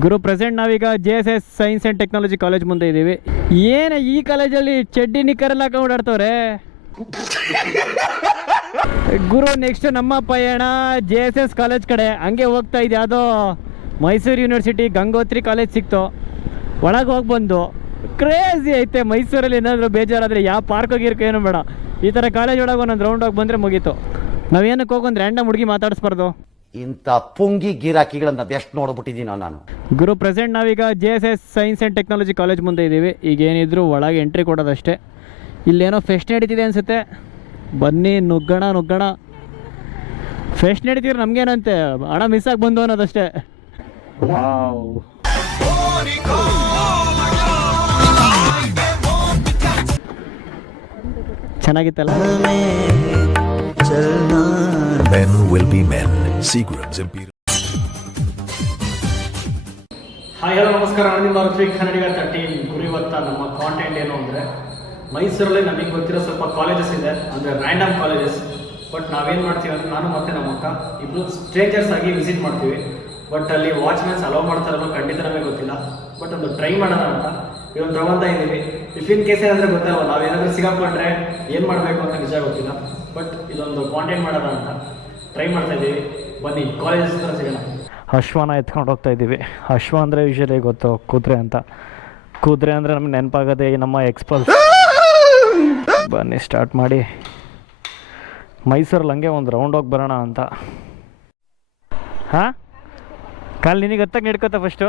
ಗುರು present ನಾವೀಗ JSS science and technology college ಮುಂದೆ ಇದ್ದೀವಿ. ಏನು ಈ ಕಾಲೇಜಲ್ಲಿ ಚಡ್ಡಿ ನಿಕ್ಕರೆಲ್ಲ ಹಾಕೊಂಡು ಓಡಾಡ್ತವ್ರೆ ಗುರು. ನೆಕ್ಸ್ಟ್ ನಮ್ಮ ಪಯಣ JSS ಕಾಲೇಜ್ ಕಡೆ. ಹಂಗೆ ಹೋಗ್ತಾ ಇದೆ, ಯಾವುದೋ ಮೈಸೂರು ಯೂನಿವರ್ಸಿಟಿ ಗಂಗೋತ್ರಿ ಕಾಲೇಜ್ ಸಿಕ್ತು. ಒಳಗೆ ಹೋಗಿ ಬಂದು ಕ್ರೇಜಿ ಐತೆ. ಮೈಸೂರಲ್ಲಿ ಏನಾದರೂ ಬೇಜಾರಾದರೆ ಯಾವ ಪಾರ್ಕ್ ಹೋಗಿರ್ಕೋ ಏನೂ ಬೇಡ, ಈ ಥರ ಕಾಲೇಜ್ ಒಳಗೆ ಒಂದೊಂದು ರೌಂಡ್ ಹೋಗಿ ಬಂದರೆ ಮುಗೀತು. ನಾವೇನಕ್ಕೆ ಹೋಗೊಂದು ರ್ಯಾಂಡಮ್ ಹುಡುಗಿ ಮಾತಾಡಿಸ್ಬಾರ್ದು. ಇಂಥ ಪುಂಗಿ ಗಿರಾಕಿಗಳನ್ನ ಎಷ್ಟು ನೋಡ್ಬಿಟ್ಟಿದ್ದೀನೋ ನಾನು. ಗುರು ಪ್ರೆಸೆಂಟ್ ನಾವೀಗ JSS science and technology college ಮುಂದೆ ಇದ್ದೀವಿ. ಈಗ ಏನಿದ್ರು ಒಳಗೆ ಎಂಟ್ರಿ ಕೊಡೋದಷ್ಟೇ. ಇಲ್ಲೇನೋ ಫೆಸ್ಟ್ ನಡೀತಿದೆ ಅನಿಸುತ್ತೆ, ಬನ್ನಿ ನುಗ್ಗೋಣ. ಫೆಸ್ಟ್ ನಡೀತಿದ್ರೆ ನಮಗೇನಂತೆ, ಹಣ ಮಿಸ್ ಆಗಿ ಬಂದು ಅನ್ನೋದಷ್ಟೇ. ಚೆನ್ನಾಗಿತ್ತಲ್ಲ. Men will be men. Seagram's Imperial. Hi hello ನಮಸ್ಕಾರ, ನಾನು ನಿಮ್ಮ ಋತ್ವಿಕ್ ಕನ್ನಡಿಗ 13. ಗುರು ಇವತ್ತ ನಮ್ಮ ಕಾಂಟೆಂಟ್ ಏನು ಅಂದರೆ, ಮೈಸೂರಲ್ಲಿ ನಮಗೆ ಗೊತ್ತಿರೋ ಸ್ವಲ್ಪ ಕಾಲೇಜಸ್ ಇದೆ, ಅಂದರೆ ರ್ಯಾಂಡಮ್ ಕಾಲೇಜಸ್. ಬಟ್ ನಾವೇನು ಮಾಡ್ತೀವಿ ಅಂದರೆ, ನಾನು ಮತ್ತು ನಮ್ಮ ಅಕ್ಕ ಇಬ್ಬರು ಸ್ಟ್ರೇಂಜರ್ಸ್ ಆಗಿ ವಿಸಿಟ್ ಮಾಡ್ತೀವಿ. ಬಟ್ ಅಲ್ಲಿ ವಾಚ್ಮ್ಯಾನ್ಸ್ ಅಲೋ ಮಾಡ್ತಾರಲ್ಲ ಖಂಡಿತ ನಮಗೆ ಗೊತ್ತಿಲ್ಲ. ಬಟ್ ಒಂದು ಟ್ರೈ ಮಾಡೋಣ ಅಂತ ಇವತ್ತು ತಗೊತಾ ಇದ್ದೀವಿ. ಇಫ್ ಇನ್ ಕೇಸ್ ಏನಂದರೆ ಗೊತ್ತಲ್ಲ, ನಾವೇನಾದರೂ ಸಿಗಾಕೊಂಡ್ರೆ ಏನು ಮಾಡಬೇಕು ಅಂತ ನಿಜ ಗೊತ್ತಿಲ್ಲ. ಬಟ್ ಇದೊಂದು ಕಾಂಟೆಂಟ್ ಮಾಡೋಣ ಅಂತ ಟ್ರೈ ಮಾಡ್ತಾ ಇದ್ದೀವಿ. ಬನ್ನಿ ಕಾಲೇಜಸ್ ಹತ್ರ ಸಿಗೋಣ. ಅಶ್ವನ ಎತ್ಕೊಂಡು ಹೋಗ್ತಾ ಇದ್ದೀವಿ. ಅಶ್ವ ಅಂದರೆ ಯೂಶಲಿ ಗೊತ್ತು ಕುದುರೆ ಅಂತ. ಕುದುರೆ ಅಂದರೆ ನಮ್ಗೆ ನೆನಪಾಗೋದೆ ನಮ್ಮ ಎಕ್ಸ್ಪಲ್ಸ್. ಬನ್ನಿ ಸ್ಟಾರ್ಟ್ ಮಾಡಿ. ಮೈಸೂರಲ್ಲಿ ಹಂಗೆ ಒಂದು ರೌಂಡ್ ಹೋಗಿ ಬರೋಣ ಅಂತ. ಹಾಂ, ಕಾಲು ನಿನಗೆ ಹತ್ತಕ್ಕೆ ಹಿಡ್ಕೊತ ಫಸ್ಟು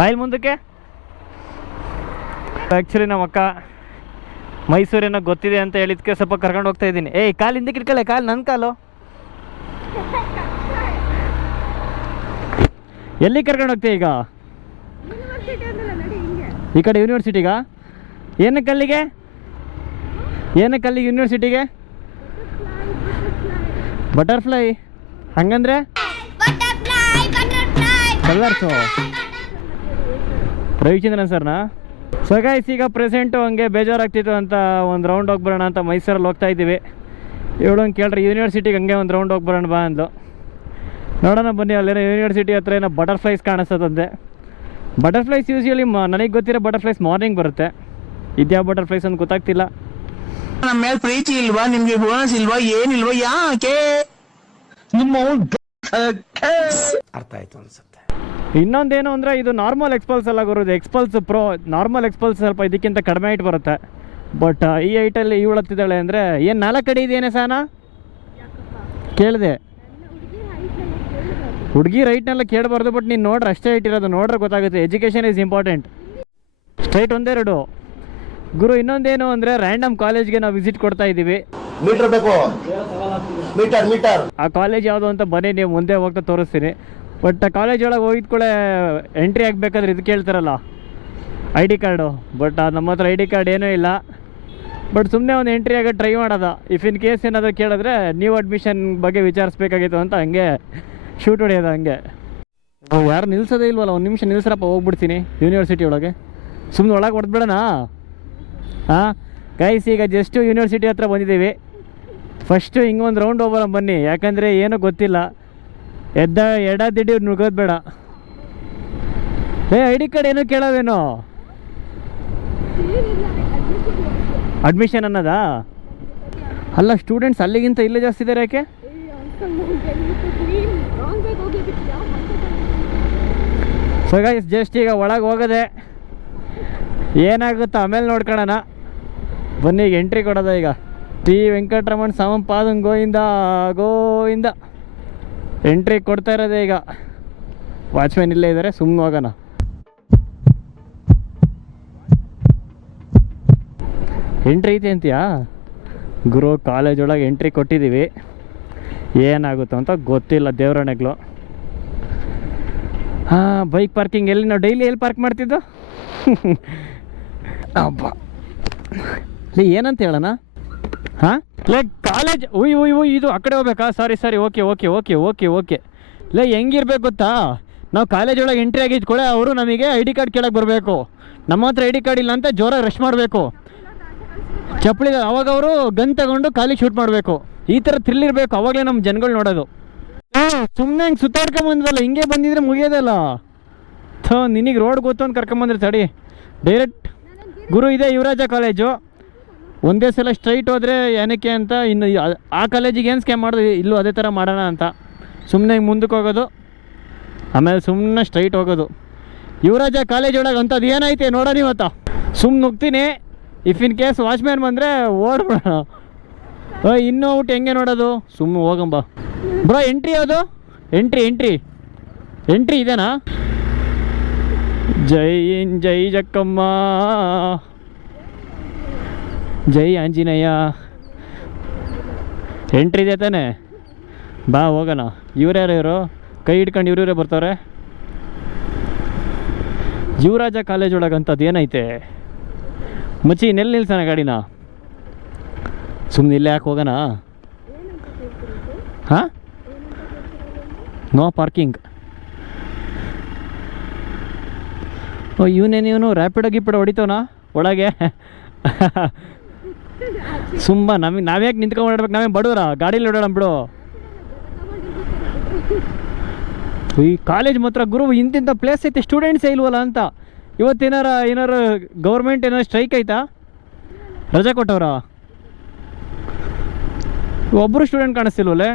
ಬಾಯಿಲ್ ಮುಂದಕ್ಕೆ. ಆ್ಯಕ್ಚುಲಿ ನಮ್ಮ ಅಕ್ಕ ಮೈಸೂರೇನೋ ಗೊತ್ತಿದೆ ಅಂತ ಹೇಳಿದ್ಕೆ ಸ್ವಲ್ಪ ಕರ್ಕೊಂಡು ಹೋಗ್ತಾ ಇದ್ದೀನಿ. ಏಯ್, ಕಾಲು ಹಿಂದಕ್ಕೆ ಇಟ್ಕೊಳ್ಳೆ, ಕಾಲು ನನ್ನ ಕಾಲು. ಎಲ್ಲಿ ಕರ್ಕೊಂಡು ಹೋಗ್ತೀಯ ಈಗ? ಈ ಕಡೆ ಯೂನಿವರ್ಸಿಟಿಗ? ಏನಕ್ಕೆ ಅಲ್ಲಿಗೆ ಯೂನಿವರ್ಸಿಟಿಗೆ? ಬಟರ್ಫ್ಲೈ ಹಂಗಂದ್ರೆ ಕಲರ್ಸು ರವಿಚಂದ್ರನ್ ಸರ್ನಾ? ಸೊ ಗೈಸ್, ಈಗ ಪ್ರೆಸೆಂಟು ಹಂಗೆ ಬೇಜಾರಾಗ್ತಿತ್ತು ಅಂತ ಒಂದು ರೌಂಡ್ ಹೋಗಿ ಬರೋಣ ಅಂತ ಮೈಸೂರಲ್ಲಿ ಹೋಗ್ತಾ ಇದ್ದೀವಿ. ಇವಳಂಗೆ ಕೇಳ್ರಿ ಯೂನಿವರ್ಸಿಟಿಗೆ ಹಂಗೆ ಒಂದು ರೌಂಡ್ ಹೋಗಿ ಬರೋಣ ಬಾ ಅಂದು. ನೋಡೋಣ ಬನ್ನಿ. ಅಲ್ಲೇನೋ ಯೂನಿವರ್ಸಿಟಿ ಹತ್ರ ಏನೋ ಬಟರ್ಫ್ಲೈಸ್ ಕಾಣಿಸ್ತದಂತೆ. ಬಟರ್ಫ್ಲೈಸ್ ಯೂಶ್ವಲಿ ನನಗೆ ಗೊತ್ತಿರೋ ಬಟರ್ಫ್ಲೈಸ್ ಮಾರ್ನಿಂಗ್ ಬರುತ್ತೆ. ಇದ್ಯಾವ ಬಟರ್ಫ್ಲೈಸ್ ಅಂತ ಗೊತ್ತಾಗ್ತಿಲ್ಲ. ನಮ್ಮ ಮೇಲೆ ಪ್ರೀತಿ ಇಲ್ವಾ ನಿಮ್ಗೆ? ಬೋನಸ್ ಇಲ್ವಾ? ಏನಿಲ್ವಾ? ಯಾಕೆ ನಿಮ್ಮ ಅರ್ಥ ಆಯ್ತು ಅನ್ಸುತ್ತೆ. ಇನ್ನೊಂದೇನು ಅಂದರೆ, ಇದು ನಾರ್ಮಲ್ ಎಕ್ಸ್ಪಲ್ಸ್ ಎಲ್ಲ ಬರೋದು. ಎಕ್ಸ್ಪಲ್ಸ್ ಪ್ರೋ, ನಾರ್ಮಲ್ ಎಕ್ಸ್ಪಲ್ಸ್ ಸ್ವಲ್ಪ ಇದಕ್ಕಿಂತ ಕಡಿಮೆ ಹೈಟ್ ಬರುತ್ತೆ. ಬಟ್ ಈ ಹೈಟಲ್ಲಿ ಇವಳು ಹತ್ತಿದ್ದಾಳೆ ಅಂದರೆ ಏನು 4 ಅಡಿ ಇದೆಯೇನೆ ಸಾನ ಕೇಳಿದೆ. ಹುಡುಗಿ ರೈಟ್ನೆಲ್ಲ ಕೇಳಬಾರ್ದು, ಬಟ್ ನೀನು ನೋಡ್ರೆ ಅಷ್ಟೇ ಇಟ್ಟಿರೋದು, ನೋಡ್ರೆ ಗೊತ್ತಾಗುತ್ತೆ. Education is important. ಸ್ಟ್ರೈಟ್ ಒಂದೆರಡು. ಗುರು ಇನ್ನೊಂದೇನು ಅಂದರೆ, ರ್ಯಾಂಡಮ್ ಕಾಲೇಜ್ಗೆ ನಾವು ವಿಸಿಟ್ ಕೊಡ್ತಾ ಇದ್ದೀವಿ. ಮೀಟರ್ ಬೇಕು, ಮೀಟರ್. ಆ ಕಾಲೇಜ್ ಯಾವುದು ಅಂತ ಬನ್ನಿ, ನೀವು ಮುಂದೆ ಹೋಗ್ತಾ ತೋರಿಸ್ತೀನಿ. ಬಟ್ ಕಾಲೇಜ್ ಒಳಗೆ ಹೋಗಿದ್ಕೂಳೆ ಎಂಟ್ರಿ ಆಗಬೇಕಾದ್ರೆ ಇದು ಕೇಳ್ತಾರಲ್ಲ, ID ಕಾರ್ಡು. ಬಟ್ ನಮ್ಮ ಹತ್ರ ID ಕಾರ್ಡ್ ಏನೂ ಇಲ್ಲ. ಬಟ್ ಸುಮ್ಮನೆ ಒಂದು ಎಂಟ್ರಿ ಆಗೋದು ಟ್ರೈ ಮಾಡೋದ. ಇಫ್ ಇನ್ ಕೇಸ್ ಏನಾದರೂ ಕೇಳಿದ್ರೆ ನ್ಯೂ ಅಡ್ಮಿಷನ್ ಬಗ್ಗೆ ವಿಚಾರಿಸ್ಬೇಕಾಗಿತ್ತು ಅಂತ ಹಂಗೆ ಶೂಟ್ ಹೊಡೆಯೋದು. ಹಂಗೆ ಯಾರು ನಿಲ್ಸೋದೇ ಇಲ್ವಲ್ಲ, ಒಂದು ನಿಮಿಷ ನಿಲ್ಸ್ರಪ್ಪ, ಹೋಗ್ಬಿಡ್ತೀನಿ ಯೂನಿವರ್ಸಿಟಿ ಒಳಗೆ. ಸುಮ್ಮನೆ ಒಳಗೆ ಹೊಡೆದ್ಬಿಡೋಣ. ಹಾಂ ಗೈಸ್, ಈಗ ಜಸ್ಟು ಯೂನಿವರ್ಸಿಟಿ ಹತ್ರ ಬಂದಿದ್ದೀವಿ. ಫಸ್ಟು ಹಿಂಗೆ ಒಂದು ರೌಂಡ್ ಹೋಗೋಣ ಬನ್ನಿ, ಯಾಕಂದರೆ ಏನೂ ಗೊತ್ತಿಲ್ಲ. ಎಡದಿಡ್ಡಿ ನುಗ್ಗೋದು ಬೇಡ. ID ಕಾರ್ಡ್ ಏನೋ ಕೇಳೋವೇನೋ, ಅಡ್ಮಿಷನ್ ಅನ್ನೋದಾ? ಅಲ್ಲ, ಸ್ಟೂಡೆಂಟ್ಸ್ ಅಲ್ಲಿಗಿಂತ ಇಲ್ಲೇ ಜಾಸ್ತಿ ಇದ್ದಾರೆ ಯಾಕೆ? ಸೊ ಗೈಸ್, ಜಸ್ಟ್ ಈಗ ಒಳಗೆ ಹೋಗೋದೆ, ಏನಾಗುತ್ತೋ ಆಮೇಲೆ ನೋಡ್ಕೊಳ್ಳೋಣ. ಬನ್ನಿ, ಈಗ ಎಂಟ್ರಿ ಕೊಡೋದ. ಈಗ ಶ್ರೀ ವೆಂಕಟರಮಣ ಸಾಮಪಾದಂ ಗೋವಿಂದ ಎಂಟ್ರಿ ಕೊಡ್ತಾ ಇರೋದೇ. ಈಗ ವಾಚ್ಮ್ಯಾನ್ ಇಲ್ಲೇ ಇದ್ದಾರೆ, ಸುಮ್ಮನೆ ಹೋಗೋಣ. ಎಂಟ್ರಿ ಐತೆ ಅಂತೀಯಾ? ಗುರು ಕಾಲೇಜ್ ಒಳಗೆ ಎಂಟ್ರಿ ಕೊಟ್ಟಿದ್ದೀವಿ, ಏನಾಗುತ್ತೋ ಅಂತ ಗೊತ್ತಿಲ್ಲ. ದೇವರಣೆಗಳು. ಹಾಂ, ಬೈಕ್ ಪಾರ್ಕಿಂಗ್ ಎಲ್ಲಿ? ನಾವು ಡೈಲಿ ಎಲ್ಲಿ ಪಾರ್ಕ್ ಮಾಡ್ತಿದ್ದು? ಅಬ್ಬಾ, ಇಲ್ಲಿ ಏನಂತ ಹೇಳೋಣ? ಹಾಂ, ಲೈಕ್ ಕಾಲೇಜ್. ಉಯ್ ಇದು ಆ ಕಡೆ ಹೋಗ್ಬೇಕಾ? ಸಾರಿ, ಓಕೆ. ಲೇ, ಹೆಂಗಿರ್ಬೇಕು ಗೊತ್ತಾ? ನಾವು ಕಾಲೇಜ್ ಒಳಗೆ ಎಂಟ್ರಿ ಆಗಿದ್ಕೊಳ್ಳೆ ಅವರು ನಮಗೆ ID ಕಾರ್ಡ್ ಕೇಳಕ್ಕೆ ಬರಬೇಕು. ನಮ್ಮ ಹತ್ರ ID ಕಾರ್ಡ್ ಇಲ್ಲ ಅಂತ ಜೋರಾಗಿ ರಶ್ ಮಾಡಬೇಕು. ಚಪ್ಪಲಿ ಅವಾಗ ಅವರು ಗನ್ ತಗೊಂಡು ಕಾಲಿಗೆ ಶೂಟ್ ಮಾಡಬೇಕು. ಈ ಥರ ಥ್ರಿಲ್ ಇರಬೇಕು, ಅವಾಗಲೇ ನಮ್ಮ ಜನಗಳು ನೋಡೋದು. ಸುಮ್ಮನೆ ಹಿಂಗೆ ಸುತ್ತಾಡ್ಕೊಂಬಂದ್ವಲ್ಲ, ಹಿಂಗೆ ಬಂದಿದ್ರೆ ಮುಗಿಯೋದಲ್ಲ. ಥೋ ನಿನಗೆ ರೋಡ್ ಗೊತ್ತು ಅಂತ ಕರ್ಕೊಂಬಂದ್ರೆ ತಡಿ ಡೈರೆಕ್ಟ್ ಗುರು ಇದೆ ಯುವರಾಜ ಕಾಲೇಜು ಒಂದೇ ಸಲ ಸ್ಟ್ರೈಟ್ ಹೋದರೆ ಏನಕ್ಕೆ ಅಂತ ಇನ್ನು ಆ ಕಾಲೇಜಿಗೆ ಏನು ಸ್ಕ್ಯಾಮ್ ಮಾಡೋದು ಇಲ್ಲೂ ಅದೇ ಥರ ಮಾಡೋಣ ಅಂತ ಸುಮ್ಮನೆ ಮುಂದಕ್ಕೆ ಹೋಗೋದು ಆಮೇಲೆ ಸುಮ್ಮನೆ ಸ್ಟ್ರೈಟ್ ಹೋಗೋದು ಯುವರಾಜ ಕಾಲೇಜ್ ಒಳಗೆ ಅಂಥದ್ದು ಏನೈತೆ ನೋಡೋಣ ಇವತ್ತು ಸುಮ್ಮನೆ ಹೋಗ್ತೀನಿ ಇಫ್ ಇನ್ ಕೇಸ್ ವಾಚ್ಮ್ಯಾನ್ ಬಂದರೆ ಓಡ್ಬಿಡೋಣ ಇನ್ನೂ ಔಟ್ ಹೆಂಗೆ ನೋಡೋದು ಸುಮ್ಮನೆ ಹೋಗಂಬ ಬ್ರೋ ಎಂಟ್ರಿ ಯಾವುದು ಎಂಟ್ರಿ ಇದೆನಾ ಜೈ ಜಕ್ಕಮ್ಮ ಜೈ ಆಂಜನೇಯ ಎಂಟ್ರಿ ಇದೆ ತಾನೆ ಬಾ ಹೋಗೋಣ ಇವ್ರ್ಯಾರು ಇವರು ಕೈ ಹಿಡ್ಕೊಂಡು ಇವ್ರೇ ಬರ್ತಾರೆ ಯುವರಾಜ ಕಾಲೇಜ್ ಒಳಗೆ ಅಂಥದ್ದು ಏನೈತೆ ಮಚ್ಚಿ ನೆಲ್ಲಿ ನಿಲ್ಸೋಣ ಗಾಡಿನ ಸುಮ್ಮನೆ ಇಲ್ಲೇ ಯಾಕೆ ಹೋಗೋಣ ಹಾಂ ನೋ ಪಾರ್ಕಿಂಗ್ ಓ ಇವನು ರ್ಯಾಪಿಡೋ ಗಿಪಿಡೋ ಹೊಡಿತವನ ಒಳಗೆ ನಾವ್ಯಾಕೆ ನಿಂತ್ಕೊಂಡು ಓಡಾಡ್ಬೇಕು ನಾವೇ ಬಡವರ ಗಾಡೀಲಿ ಓಡಾಡೋಣ ಬಿಡು ಈ ಕಾಲೇಜ್ ಮಾತ್ರ ಗುರು ಇಂತಿಂಥ ಪ್ಲೇಸ್ ಐತೆ ಸ್ಟೂಡೆಂಟ್ಸೇ ಇಲ್ವಲ್ಲ ಅಂತ ಇವತ್ತೇನಾರು ಗೌರ್ಮೆಂಟ್ ಏನಾರು ಸ್ಟ್ರೈಕ್ ಆಯ್ತಾ ರಜೆ ಕೊಟ್ಟವ್ರ ಒಬ್ಬರು ಸ್ಟೂಡೆಂಟ್ ಕಾಣಿಸ್ತಿಲ್ವಲ್ಲೇ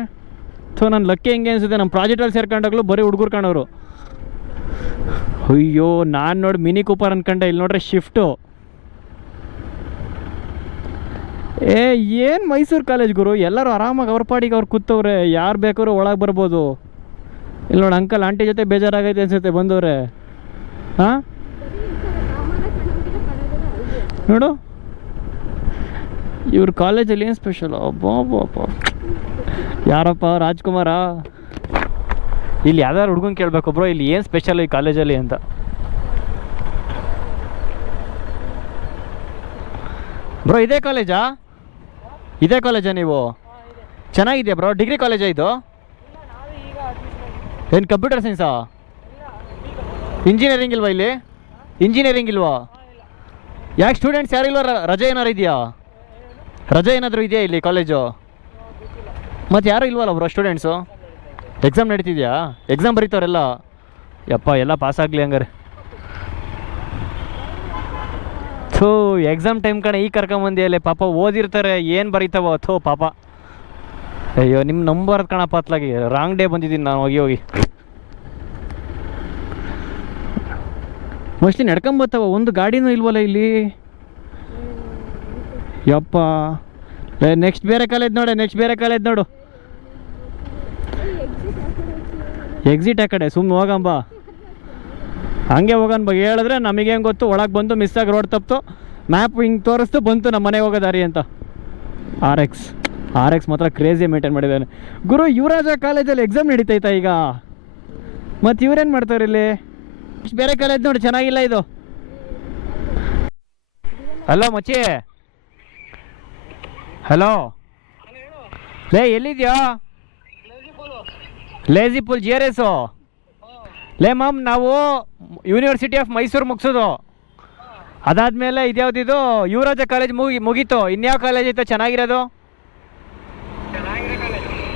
ಸೊ ನನ್ನ ಲಕ್ಕಿ ಹೆಂಗೆ ಅನಿಸುತ್ತೆ ನಮ್ಮ ಪ್ರಾಜೆಕ್ಟಲ್ಲಿ ಸೇರ್ಕೊಂಡಾಗಲೂ ಬರೀ ಹುಡುಗರು ಕಾಣೋರು ಅಯ್ಯೋ ನಾನು ನೋಡಿ ಮಿನಿ ಕೂಪರ್ ಅನ್ಕೊಂಡೆ ಇಲ್ಲಿ ನೋಡ್ರೆ ಶಿಫ್ಟು ಏನು ಮೈಸೂರು ಕಾಲೇಜ್ ಗುರು ಎಲ್ಲರೂ ಆರಾಮಾಗಿ ಅವ್ರ ಪಾಡಿಗೆ ಅವ್ರು ಕೂತವ್ರೆ ಯಾರು ಬೇಕಾದ್ರೂ ಒಳಗೆ ಬರ್ಬೋದು ಇಲ್ಲಿ ನೋಡಿ ಅಂಕಲ್ ಆಂಟಿ ಜೊತೆ ಬೇಜಾರಾಗೈತೆ ಅನ್ಸುತ್ತೆ ಬಂದವ್ರೆ ಹಾಂ ನೋಡು ಇವ್ರ ಕಾಲೇಜಲ್ಲಿ ಏನು ಸ್ಪೆಷಲ್ ಅಬ್ಬಾ ಯಾರಪ್ಪ ರಾಜ್ಕುಮಾರ ಇಲ್ಲಿ ಯಾವ್ದಾರು ಹುಡ್ಗನ್ ಕೇಳಬೇಕು ಬ್ರೋ ಇಲ್ಲಿ ಏನು ಸ್ಪೆಷಲ್ ಈ ಕಾಲೇಜಲ್ಲಿ ಅಂತ ಬ್ರೋ ಇದೇ ಕಾಲೇಜಾ ನೀವು ಚೆನ್ನಾಗಿದೆಯಾ ಬ್ರೋ ಡಿಗ್ರಿ ಕಾಲೇಜಾ ಇದು ಏನು ಕಂಪ್ಯೂಟರ್ ಸೈನ್ಸಾ ಇಂಜಿನಿಯರಿಂಗ್ ಇಲ್ವಾ ಇಲ್ಲಿ ಇಂಜಿನಿಯರಿಂಗ್ ಇಲ್ವಾ ಯಾಕೆ ಸ್ಟೂಡೆಂಟ್ಸ್ ಯಾರು ಇಲ್ವಾ ರಜೆ ಏನಾರು ಇದೆಯಾ ರಜೆ ಏನಾದರೂ ಇದೆಯಾ ಇಲ್ಲಿ ಕಾಲೇಜು ಮತ್ತು ಯಾರೂ ಇಲ್ವಲ್ಲ ಬ್ರೋ ಸ್ಟೂಡೆಂಟ್ಸು ಎಕ್ಸಾಮ್ ನಡೀತಿದ್ಯಾ ಎಕ್ಸಾಮ್ ಬರೀತವ್ರೆಲ್ಲ ಯಪ್ಪ ಎಲ್ಲ ಪಾಸ್ ಆಗಲಿ ಹಂಗಾರೆ ಥೂ ಎಕ್ಸಾಮ್ ಟೈಮ್ ಕಡೆ ಈಗ ಕರ್ಕೊಂಬಂದಿಯಲ್ಲೇ ಪಾಪ ಓದಿರ್ತಾರೆ ಏನು ಬರೀತಾವೋ ಥೋ ಪಾಪ ಅಯ್ಯೋ ನಿಮ್ಮ ನಂಬರ್ ಕಣಪ್ಪ ಅತ್ಲಾಗಿ ರಾಂಗ್ ಡೇ ಬಂದಿದ್ದೀನಿ ನಾನು ಹೋಗಿ ಮೋಸ್ಟ್ಲಿ ನಡ್ಕೊಂಬರ್ತಾವ ಒಂದು ಗಾಡಿನೂ ಇಲ್ವಲ್ಲ ಇಲ್ಲಿ ಯಪ್ಪ ನೆಕ್ಸ್ಟ್ ಬೇರೆ ಕಾಲೇಜ್ ನೋಡು ಎಕ್ಸಿಟ್ ಆ ಕಡೆ ಸುಮ್ಮನೆ ಹೋಗಂಬ ಹಂಗೆ ಹೋಗೋಣ ಬಗ್ಗೆ ಹೇಳಿದ್ರೆ ನಮಗೆ ಹೆಂಗೆ ಗೊತ್ತು ಒಳಗೆ ಬಂದು ಮಿಸ್ಸಾಗಿ ರೋಡ್ ತಪ್ಪಿತು ಮ್ಯಾಪ್ ಹಿಂಗೆ ತೋರಿಸ್ತು ಬಂತು ನಮ್ಮ ಮನೆಗೆ ಹೋಗೋ ದಾರಿ ಅಂತ ಆರ್ ಎಕ್ಸ್ ಮಾತ್ರ ಕ್ರೇಜಿ ಮೇಂಟೈನ್ ಮಾಡಿದ್ದಾನೆ ಗುರು ಯುವರಾಜ ಕಾಲೇಜಲ್ಲಿ ಎಕ್ಸಾಮ್ ನಡೀತೈತಾ ಈಗ ಮತ್ತು ಇವ್ರೇನು ಮಾಡ್ತಾರೆ ಇಲ್ಲಿ ಬೇರೆ ಕಾಲೇಜ್ ನೋಡಿ ಚೆನ್ನಾಗಿಲ್ಲ ಇದು ಹಲೋ ಮಚ್ಚಿ ಹಲೋ ಲೇ ಎಲ್ಲಿದ್ಯಾ ಲೇಜಿ ಪುಲ್ GRS ಲೇ ಮ್ಯಾಮ್ ನಾವು ಯೂನಿವರ್ಸಿಟಿ ಆಫ್ ಮೈಸೂರು ಮುಗಿಸೋದು ಅದಾದಮೇಲೆ ಇದ್ಯಾವುದಿದು ಯುವರಾಜ ಕಾಲೇಜ್ ಮುಗೀತು ಇನ್ಯಾವ ಕಾಲೇಜ್ ಐತೆ ಚೆನ್ನಾಗಿರೋದು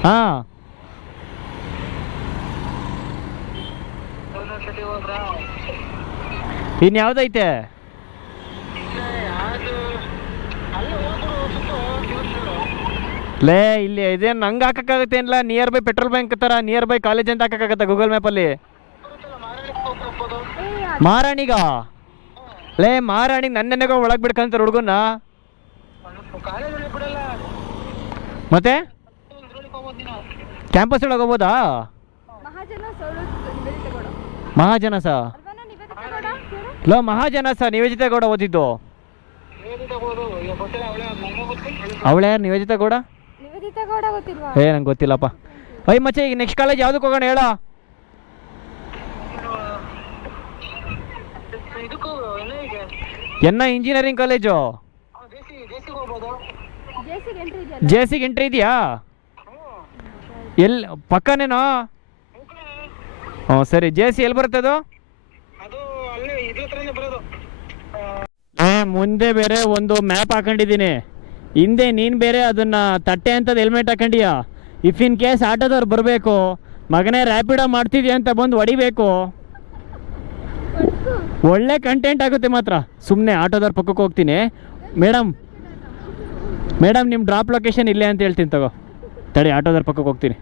ಹಾಂ ಇನ್ಯಾವುದೈತೆ ಲೇ ಇಲ್ಲಿ ಇದೇನು ನಂಗೆ ಹಾಕೋಕ್ಕಾಗುತ್ತೆ ಏನಿಲ್ಲ ನಿಯರ್ ಬೈ ಪೆಟ್ರೋಲ್ ಬ್ಯಾಂಕ್ ಥರ ನಿಯರ್ ಬೈ ಕಾಲೇಜ್ ಅಂತ ಹಾಕೋಕ್ಕಾಗತ್ತೆ ಗೂಗಲ್ ಮ್ಯಾಪಲ್ಲಿ ಮಹಾರಾಣಿಗ ಲೇ ಮಹಾರಾಣಿಗೆ ನನ್ನೆನೆಗೋ ಒಳಗೆ ಬಿಡ್ಕಂತಾರೆ ಹುಡುಗನ್ನ ಮತ್ತೆ ಕ್ಯಾಂಪಸ್ ಒಳಗೆ ಹೋಗ್ಬೋದಾ ಮಹಾಜನಸ ಲೋ ಮಹಾಜನಸ ನಿವೇದಿತಾ ಗೌಡ ಓದಿದ್ದು ಅವಳೆ ಯಾರು ನಿವೇದಿತಾ ಗೌಡ ನಂಗೆ ಗೊತ್ತಿಲ್ಲಪ್ಪ ಮಚ್ಚೆ ಈಗ ನೆಕ್ಸ್ಟ್ ಕಾಲೇಜ್ ಯಾವ್ದಕ್ಕೆ ಹೋಗೋಣ ಹೇಳೋ ಇಂಜಿನಿಯರಿಂಗ್ ಕಾಲೇಜು ಜೆಸಿಗೆ ಎಂಟ್ರಿ ಇದೆಯಾ ಎಲ್ಲಿ ಪಕ್ಕನೇನೋ ಸರಿ JC ಎಲ್ಲಿ ಬರುತ್ತೆ ಅದು ಮುಂದೆ ಬೇರೆ ಒಂದು ಮ್ಯಾಪ್ ಹಾಕೊಂಡಿದ್ದೀನಿ ಹಿಂದೆ ನೀನು ಬೇರೆ ಅದನ್ನ ತಟ್ಟೆ ಅಂತದ್ದು ಹೆಲ್ಮೆಟ್ ಹಾಕೊಂಡಿಯಾ ಇಫ್ ಇನ್ ಕೇಸ್ ಆಟೋದವ್ರು ಬರಬೇಕು ಮಗನೇ ರ್ಯಾಪಿಡೋ ಮಾಡ್ತಿದ್ಯಾ ಅಂತ ಬಂದು ಹೊಡಿಬೇಕು ಒಳ್ಳೆ ಕಂಟೆಂಟ್ ಆಗುತ್ತೆ ಮಾತ್ರ. ಸುಮ್ಮನೆ ಆಟೋದವ್ರ ಪಕ್ಕಕ್ಕೆ ಹೋಗ್ತೀನಿ, ಮೇಡಮ್ ನಿಮ್ಮ ಡ್ರಾಪ್ ಲೊಕೇಶನ್ ಇಲ್ಲೇ ಅಂತ ಹೇಳ್ತೀನಿ, ತಗೋ ತಡಿ ಆಟೋದವ್ರ ಪಕ್ಕಕ್ಕೆ ಹೋಗ್ತೀನಿ.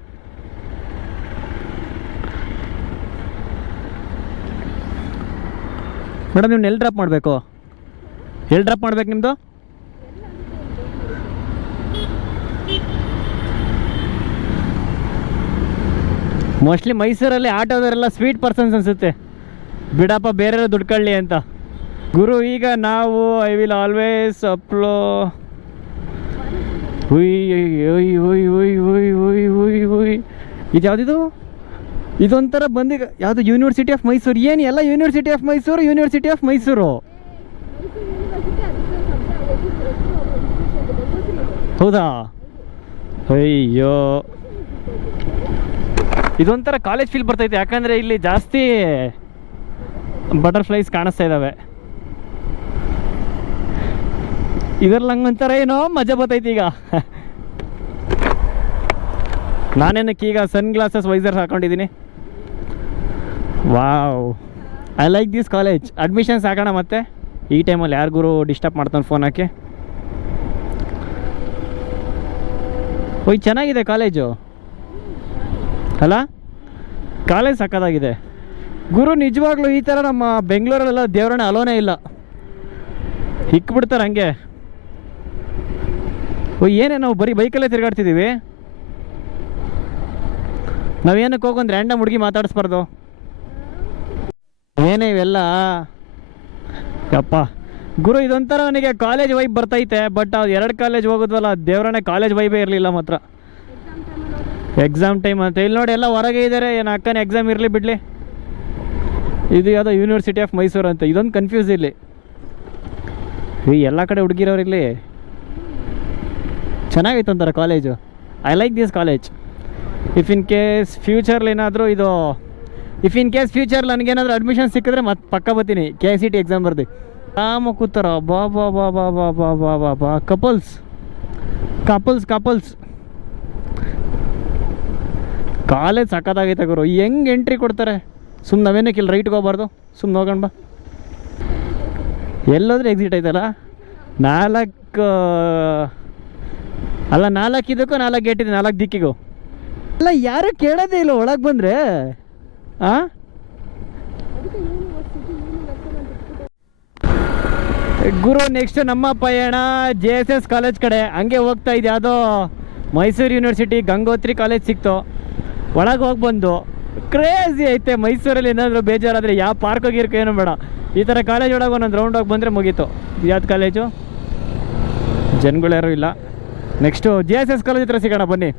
ಮೇಡಮ್ ನೀವು ಎಲ್ಲಿ ಡ್ರಾಪ್ ಮಾಡಬೇಕು? ಎಲ್ಲಿ ಡ್ರಾಪ್ ಮಾಡ್ಬೇಕು ನಿಮ್ಮದು? ಮೋಸ್ಟ್ಲಿ ಮೈಸೂರಲ್ಲಿ ಆಟೋದವರೆಲ್ಲ ಸ್ವೀಟ್ ಪರ್ಸನ್ಸ್ ಅನಿಸುತ್ತೆ, ಬಿಡಪ್ಪ ಬೇರೆ ದುಡ್ಡು ಕಳ್ಳಿ ಅಂತ. ಗುರು ಈಗ ನಾವು ಐ ವಿಲ್ ಆಲ್ವೇಸ್ ಅಪ್ಲೋ ಇದು ಯಾವುದಿದು? ಇದೊಂಥರ ಬಂದೀಗ ಯಾವುದು ಯೂನಿವರ್ಸಿಟಿ ಆಫ್ ಮೈಸೂರು. ಏನು ಎಲ್ಲ university of Mysuru, university of Mysuru. ಹೌದಾ? ಅಯ್ಯೋ, ಇದೊಂಥರ ಕಾಲೇಜ್ ಫೀಲ್ ಬರ್ತೈತೆ, ಯಾಕಂದರೆ ಇಲ್ಲಿ ಜಾಸ್ತಿ ಬಟರ್ಫ್ಲೈಸ್ ಕಾಣಿಸ್ತಾ ಇದ್ದಾವೆ. ಇದರಲ್ಲಿ ನಂಗೊಂಥರ ಏನೋ ಮಜಾ ಬರ್ತೈತಿ. ಈಗ ನಾನೇನಕ್ಕೆ ಈಗ ಸನ್ ಗ್ಲಾಸಸ್ ವೈಸರ್ಸ್ ಹಾಕೊಂಡಿದ್ದೀನಿ. Wow, I like this college. Admissions ಹಾಕೋಣ ಮತ್ತೆ ಈ ಟೈಮಲ್ಲಿ. ಯಾರಿಗೂ ಡಿಸ್ಟರ್ಬ್ ಮಾಡ್ತಾನೆ ಫೋನ್ ಹಾಕಿ. ಓಯ್ ಚೆನ್ನಾಗಿದೆ ಕಾಲೇಜು ಅಲ್ಲ? ಕಾಲೇಜ್ ಸಕ್ಕತ್ತಾಗಿದೆ ಗುರು. ನಿಜವಾಗ್ಲೂ ಈ ಥರ ನಮ್ಮ ಬೆಂಗಳೂರಲ್ಲೆಲ್ಲ ದೇವರನ್ನ ಅಲೋನೇ ಇಲ್ಲ, ಹಿಕ್ಬಿಡ್ತಾರೆ ಹಂಗೆ. ಓಯ್ ಏನೇ ನಾವು ಬರೀ ಬೈಕಲ್ಲೇ ತಿರುಗಾಡ್ತಿದ್ದೀವಿ. ನಾವೇನಕ್ಕೆ ಹೋಗೊಂದು ರ್ಯಾಂಡಮ್ ಹುಡುಗಿ ಮಾತಾಡಿಸ್ಬಾರ್ದು? ಏನೇ ಇವೆಲ್ಲ ಯಪ್ಪ ಗುರು. ಇದೊಂಥರ ನನಗೆ ಕಾಲೇಜ್ ವೈಬ್ ಬರ್ತೈತೆ. ಬಟ್ ಅದು 2 ಕಾಲೇಜ್ ಹೋಗೋದ್ವಲ್ಲ, ದೇವರನ್ನೇ ಕಾಲೇಜ್ ವೈಬೇ ಇರಲಿಲ್ಲ ಮಾತ್ರ. ಎಕ್ಸಾಮ್ ಟೈಮ್ ಅಂತ ಇಲ್ಲಿ ನೋಡಿ ಎಲ್ಲ ಹೊರಗೆ ಇದ್ದಾರೆ. ಏನು ಅಕ್ಕನೇ ಎಕ್ಸಾಮ್ ಇರಲಿ ಬಿಡಲಿ. ಇದು ಯಾವುದೋ ಯೂನಿವರ್ಸಿಟಿ ಆಫ್ ಮೈಸೂರು ಅಂತ. ಇದೊಂದು ಕನ್ಫ್ಯೂಸ್ ಇಲ್ಲಿ. ಈ ಎಲ್ಲ ಕಡೆ ಹುಡುಗಿರೋರು ಇಲ್ಲಿ. ಚೆನ್ನಾಗಿತ್ತು ಒಂಥರ college. I like this college. If in case futurely ಏನಾದರೂ ನನಗೇನಾದರೂ ಅಡ್ಮಿಷನ್ ಸಿಕ್ಕಿದ್ರೆ ಮತ್ತೆ ಪಕ್ಕ ಬರ್ತೀನಿ. KCT ಎಕ್ಸಾಮ್ ಬರ್ದು ಆರಾಮ ಕೂತಾರ. ಬಾ ಬಾ ಬಾ ಬಾ ಬಾ ಬಾ ಬಾ ಬಾ ಬಾ ಕಪಲ್ಸ್. ಕಾಲೇಜ್ ಸಕ್ಕತ್ತಾಗೈತೆ ಗುರು. ಹೆಂಗೆ ಎಂಟ್ರಿ ಕೊಡ್ತಾರೆ? ಸುಮ್ಮನೆ ನಾವೇನಕ್ಕೆ ಇಲ್ಲಿ ರೈಟ್ಗೆ ಹೋಗ್ಬಾರ್ದು? ಸುಮ್ಮನೆ ಹೋಗೋಣ ಬಾ. ಎಲ್ಲೋದ್ರೆ ಎಕ್ಸಿಟ್ ಐತಲ್ಲ. 4 ಇದಕ್ಕೂ 4 ಗೇಟ್ ಇದೆ, 4 ದಿಕ್ಕಿಗೂ. ಅಲ್ಲ ಯಾರು ಕೇಳೋದೇ ಇಲ್ಲ ಒಳಗೆ ಬಂದರೆ. ಗುರು ನೆಕ್ಸ್ಟ್ ನಮ್ಮ ಪಯಣ JSS ಕಾಲೇಜ್ ಕಡೆ. ಹಂಗೆ ಹೋಗ್ತಾ ಇದೆ. ಯಾವುದೋ ಮೈಸೂರು ಯೂನಿವರ್ಸಿಟಿ ಗಂಗೋತ್ರಿ ಕಾಲೇಜ್ ಸಿಕ್ತು. ಒಳಗೆ ಹೋಗಿ ಬಂದು ಕ್ರೇಜಿ ಐತೆ. ಮೈಸೂರಲ್ಲಿ ಏನಾದರೂ ಬೇಜಾರಾದರೆ ಯಾವ ಪಾರ್ಕ್ ಹೋಗಿರ್ಕೋ ಏನೂ ಬೇಡ, ಈ ಥರ ಕಾಲೇಜ್ ಒಳಗೆ ಒಂದೊಂದು ರೌಂಡ್ ಹೋಗಿ ಬಂದರೆ ಮುಗೀತು. ಯಾವ್ದು ಕಾಲೇಜು? ಜನಗಳು ಇಲ್ಲ. ನೆಕ್ಸ್ಟು JSS ಕಾಲೇಜ್ ಹತ್ರ ಸಿಗೋಣ ಬನ್ನಿ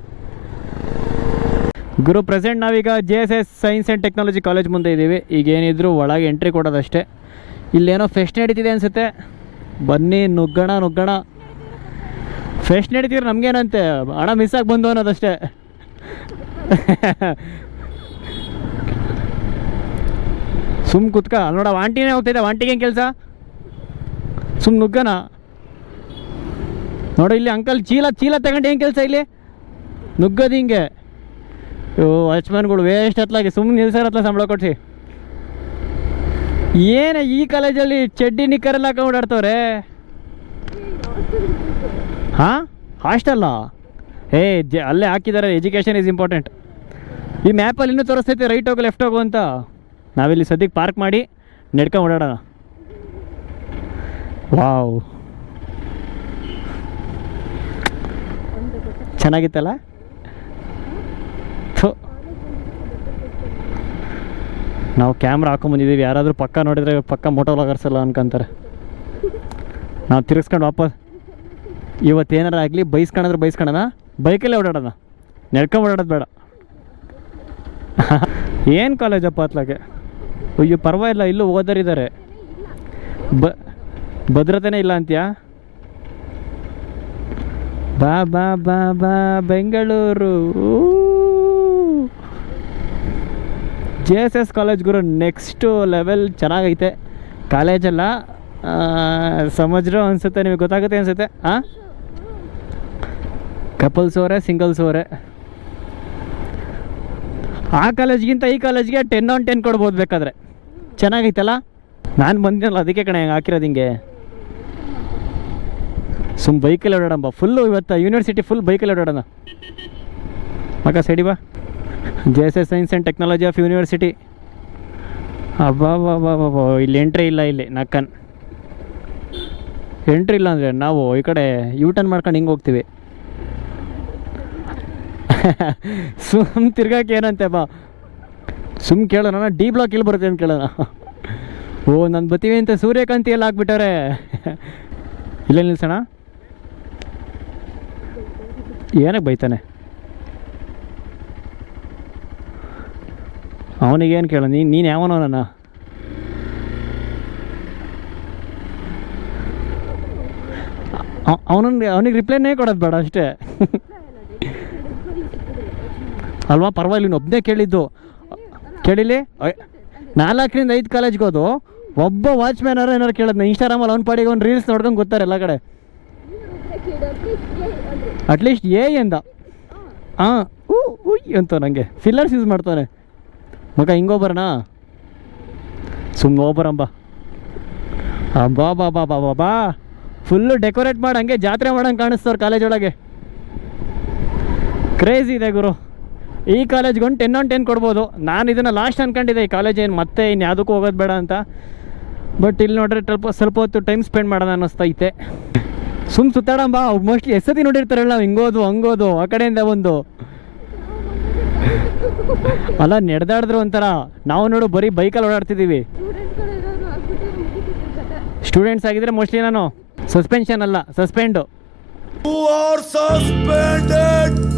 ಗುರು. ಪ್ರೆಸೆಂಟ್ ನಾವೀಗ JSS science and technology college ಮುಂದೆ ಇದ್ದೀವಿ. ಈಗ ಏನಿದ್ರು ಒಳಗೆ ಎಂಟ್ರಿ ಕೊಡೋದಷ್ಟೇ. ಇಲ್ಲೇನೋ ಫೆಸ್ಟ್ ನಡೀತಿದೆ ಅನಿಸುತ್ತೆ. ಬನ್ನಿ ನುಗ್ಗೋಣ. ಫೆಸ್ಟ್ ನಡೀತಿದ್ರೆ ನಮಗೇನಂತೆ, ಹಣ ಮಿಸ್ ಆಗಿ ಬಂದು ಅನ್ನೋದಷ್ಟೇ. ಸುಮ್ ಕುತ್ಕ ನೋಡ, ಆಂಟಿನೇ ಹೋಗ್ತಾಯಿದ್ದೆ. ಆಂಟಿಗೆ ಏನು ಕೆಲಸ? ಸುಮ್ ನುಗ್ಗನ ನೋಡು. ಇಲ್ಲಿ ಅಂಕಲ್ ಚೀಲ ತಗೊಂಡು ಏನು ಕೆಲಸ ಇಲ್ಲಿ? ನುಗ್ಗೋದು ಹಿಂಗೆ. ವಾಚ್ಮ್ಯಾನ್ಗಳು ವೇಸ್ಟ್ ಹತ್ಲಾಗಿ ಸುಮ್ಮನೆ ನಿಲ್ಸೋರತ್ಲ ಸಂಬಳ ಕೊಟ್ಟು. ಏನು ಈ ಕಾಲೇಜಲ್ಲಿ ಚಡ್ಡಿ ನಿಕ್ಕರೆಲ್ಲ ಹಾಕೊಂಡು ಓಡಾಡ್ತವ್ರೆ. ಹಾಂ ಹಾಸ್ಟೆಲ್ಲ ಅಲ್ಲೇ ಹಾಕಿದ್ದಾರೆ. Education is important. ಈ ಮ್ಯಾಪಲ್ಲಿ ಇನ್ನೂ ತೋರಿಸ್ತೈತೆ ರೈಟ್ ಹೋಗು ಲೆಫ್ಟ್ ಹೋಗು ಅಂತ. ನಾವಿಲ್ಲಿ ಸದ್ಯಕ್ಕೆ ಪಾರ್ಕ್ ಮಾಡಿ ನಡ್ಕೊಂಡು ಓಡಾಡೋಣ. ವಾವ್, ಚೆನ್ನಾಗಿತ್ತಲ್ಲ. ನಾವು ಕ್ಯಾಮ್ರಾ ಹಾಕೊಂಬಂದಿದ್ದೀವಿ. ಯಾರಾದರೂ ಪಕ್ಕ ನೋಡಿದರೆ ಪಕ್ಕ ಮೋಟೋ ವ್ಲಾಗರ್ಸ್ ಎಲ್ಲ ಅನ್ಕೊಂತಾರೆ. ನಾವು ತಿರ್ಗಿಸ್ಕೊಂಡು ವಾಪಸ್ ಇವತ್ತೇನಾರು ಆಗಲಿ ಬೈಸ್ಕೊಳ್ಳೋಣ. ಬೈಕಲ್ಲೇ ಓಡಾಡೋಣ, ನಡ್ಕೊಂಡು ಓಡಾಡೋದು ಬೇಡ. ಏನು ಕಾಲೇಜಪ್ಪ ಅತ್ಲಾಗೆ. ಅಯ್ಯೋ ಪರವಾಗಿಲ್ಲ, ಇಲ್ಲೂ ಓದರಿದ್ದಾರೆ. ಭದ್ರತೆನೇ ಇಲ್ಲ ಅಂತೀಯಾ? ಬಾ ಬಾ ಬಾ ಬಾ ಬೆಂಗಳೂರು. JSS ಕಾಲೇಜ್ ಗುರು ನೆಕ್ಸ್ಟು ಲೆವೆಲ್. ಚೆನ್ನಾಗೈತೆ ಕಾಲೇಜೆಲ್ಲ. ಸಮಜ್ರು ಅನಿಸುತ್ತೆ, ನಿಮಗೆ ಗೊತ್ತಾಗುತ್ತೆ ಅನಿಸುತ್ತೆ. ಕಪಲ್ಸ್ ಅವರೇ, ಸಿಂಗಲ್ಸ್ ಅವರೇ. ಆ ಕಾಲೇಜ್ಗಿಂತ ಈ ಕಾಲೇಜ್ಗೆ 10 on 10 ಕೊಡ್ಬೋದು ಬೇಕಾದರೆ. ಚೆನ್ನಾಗೈತಲ್ಲ. ನಾನು ಬಂದಿನಲ್ಲ ಅದಕ್ಕೆ ಕಣೆ ಹೆಂಗೆ ಹಾಕಿರೋದು ಹಿಂಗೆ. ಬೈಕಲ್ಲಿ ಓಡಾಡಂಬ ಫುಲ್ಲು ಇವತ್ತು ಯೂನಿವರ್ಸಿಟಿ ಫುಲ್ ಬೈಕಲ್ಲಿ ಓಡಾಡೋಣ. ಮಗ ಸೈಡಿ ಬಾ. JSS science and technology of university. ಅಬ್ಬಾ ಇಲ್ಲಿ ಎಂಟ್ರಿ ಇಲ್ಲ, ಇಲ್ಲಿ ನಕ್ಕನ್ ಎಂಟ್ರಿ ಇಲ್ಲ ಅಂದರೆ ನಾವು ಈ ಕಡೆ ಟರ್ನ್ ಮಾಡ್ಕೊಂಡು ಹಿಂಗೆ ಹೋಗ್ತೀವಿ. ತಿರ್ಗಾಕೆ ಏನಂತೆ ಬಾ, ಕೇಳೋಣ ಡಿ ಬ್ಲಾಕ್ ಇಲ್ಲಿ ಬರುತ್ತೆ ಅಂತ ಕೇಳೋಣ. ನಾನು ಬತ್ತೀವಿ ಅಂತ ಸೂರ್ಯಕಾಂತಿ ಎಲ್ಲ ಹಾಕ್ಬಿಟ್ಟವ್ರೆ. ಇಲ್ಲೇ ನಿಲ್ಸೋಣ. ಏನಕ್ಕೆ ಬೈತಾನೆ ಅವನಿಗೇನು ಕೇಳ, ನೀನು ಯಾವನೋ ನನ್ನ ಅವನಿಗೆ ರಿಪ್ಲೈನೇ ಕೊಡೋದು ಬೇಡ ಅಷ್ಟೇ ಅಲ್ವಾ? ಪರವಾಗಿಲ್ಲ, ನೀನು ಒಬ್ಬನೇ ಕೇಳಿದ್ದು. ಕೇಳಿಲಿ 4ರಿಂದ 5 ಕಾಲೇಜ್ಗೆ ಹೋದು ಒಬ್ಬ ವಾಚ್ಮ್ಯಾನರು ಏನಾರು ಕೇಳೋದು. ಇನ್ಸ್ಟಾಗ್ರಾಮಲ್ಲಿ ಅವ್ನ ಪಾಡಿಗೆ ಅವ್ನು ರೀಲ್ಸ್ ನೋಡ್ಕೊಂಡು ಗೊತ್ತಾರೆ ಎಲ್ಲ ಕಡೆ. ಅಟ್ಲೀಸ್ಟ್ ಎಂದ ಅಂತ ನನಗೆ ಫಿಲ್ಲರ್ಸ್ ಯೂಸ್ ಮಾಡ್ತಾನೆ ಮಗ. ಹಿಂಗೋಬರೋಣ, ಸುಮ್ಮನೆ ಹೋಗ್ಬರಂಬ. ಬಾ ಫುಲ್ಲು ಡೆಕೋರೇಟ್ ಮಾಡಿ ಹಂಗೆ ಜಾತ್ರೆ ಮಾಡಂಗೆ ಕಾಣಿಸ್ತವ್ರು ಕಾಲೇಜ್ ಒಳಗೆ. ಕ್ರೇಜಿ ಇದೆ ಗುರು. ಈ ಕಾಲೇಜ್ಗೆ ಒಂದು 10 on 10 ಕೊಡ್ಬೋದು. ನಾನು ಇದನ್ನು ಲಾಸ್ಟ್ ಅನ್ಕೊಂಡಿದ್ದೆ, ಈ ಕಾಲೇಜ್ ಏನು ಮತ್ತೆ ಇನ್ನು ಯಾವುದಕ್ಕೂ ಹೋಗೋದು ಬೇಡ ಅಂತ. ಬಟ್ ಇಲ್ಲಿ ನೋಡ್ರೆ ಸ್ವಲ್ಪ ಹೊತ್ತು ಟೈಮ್ ಸ್ಪೆಂಡ್ ಮಾಡೋಣ ಅನ್ನಿಸ್ತೈತೆ. ಸುತ್ತಾಡಂಬ. ಮೋಸ್ಟ್ಲಿ ಎಷ್ಟೊತ್ತಿ ನೋಡಿರ್ತಾರಲ್ಲ ನಾವು ಹಿಂಗೋದು ಹಂಗೋದು ಆ ಕಡೆಯಿಂದ ಒಂದು ಅಲ್ಲ ನಡೆದಾಡಿದ್ರು ಒಂಥರ. ನಾವು ನೋಡು ಬರೀ ಬೈಕಲ್ಲಿ ಓಡಾಡ್ತಿದ್ದೀವಿ. ಸ್ಟೂಡೆಂಟ್ಸ್ ಆಗಿದ್ರೆ ಮೋಸ್ಟ್ಲಿ ನಾನು ಸಸ್ಪೆನ್ಷನ್ ಅಲ್ಲ, ಸಸ್ಪೆಂಡು. You are suspended.